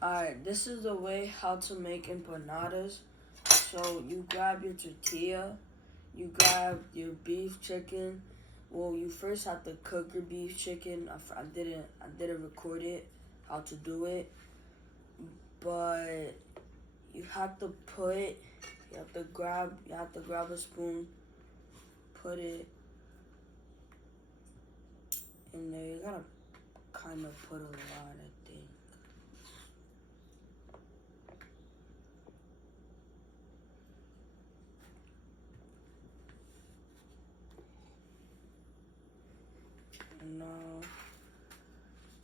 Alright, this is the way how to make empanadas. So you grab your tortilla, you grab your beef chicken. Well, you first have to cook your beef chicken. I didn't record it how to do it, but you have to grab a spoon, put it in there. You gotta kind of put a lot, I think. Now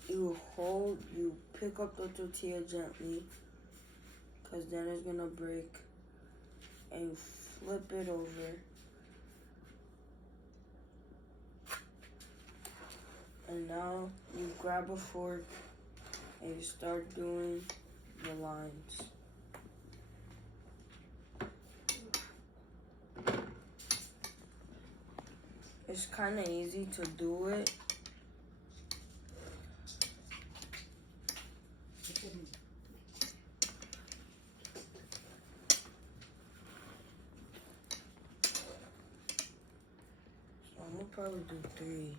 you pick up the tortilla gently, cause then it's gonna break, and you flip it over, and now you grab a fork and you start doing the lines. It's kind of easy to do it. So I'm gonna probably do 3.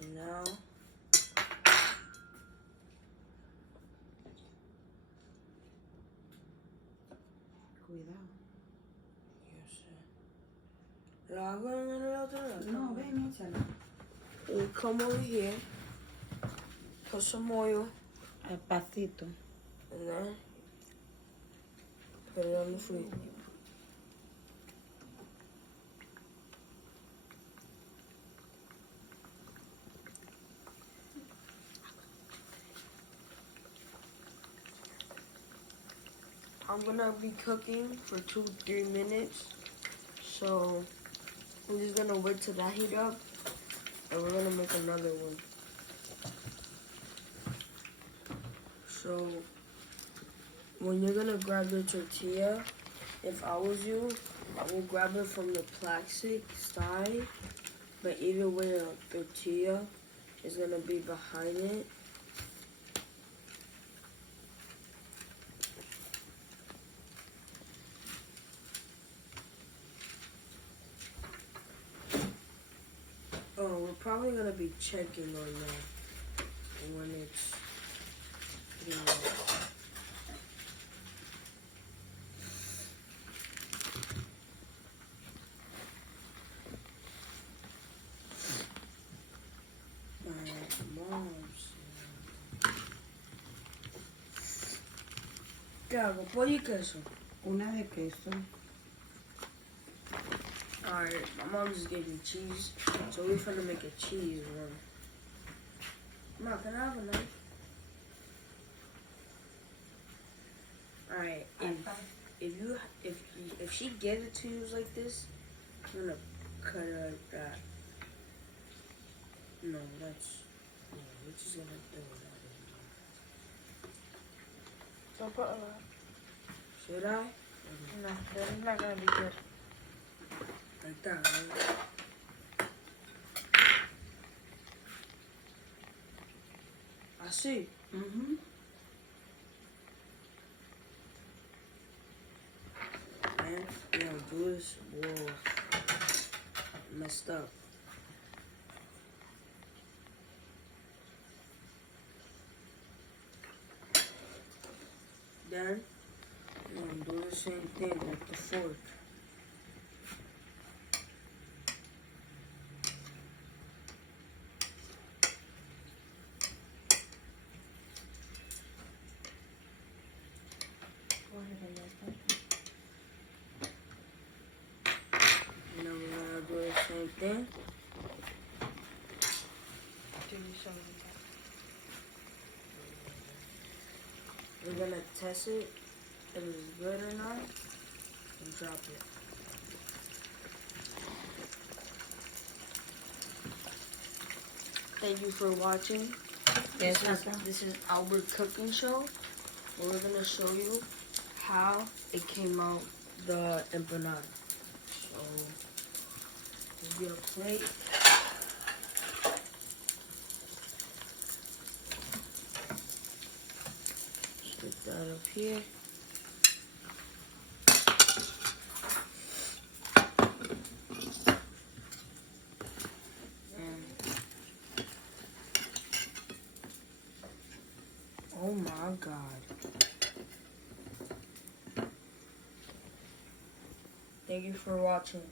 And now Cuidado. lo hago en el otro lado. No, ven, échalo. We come over here, put some oil, Al pasito. and then put it on the food. I'm gonna be cooking for 2-3 minutes, so we're just gonna wait till that heat up, and we're gonna make another one. So when you're gonna grab your tortilla, if I was you, I will grab it from the plastic side, but either way, the tortilla is gonna be behind it. Oh, we're probably gonna be checking on that when it's pretty well. ¿Qué hago? ¿Pollo y queso? Una de queso. Alright, my mom just gave me cheese, so we're gonna make a cheese one. Mom, can I have a knife? Alright, if she gives it to you like this, I'm gonna cut it like that. No, we're just gonna do it. Don't put a lot. Should I? No, that's not gonna be good. Like that, right? I see. Mm-hmm. Man, you know, do this. Whoa. Messed up. Then, I'm gonna do the same thing with the fork. And then we're gonna do the same thing. Do you show me We're gonna test it if it's good or not, and drop it. Thank you for watching. Yes, This is Albert Cooking Show. We're gonna show you how it came out, the empanada. So, let's get a plate. Put that up here. Oh my God. Thank you for watching.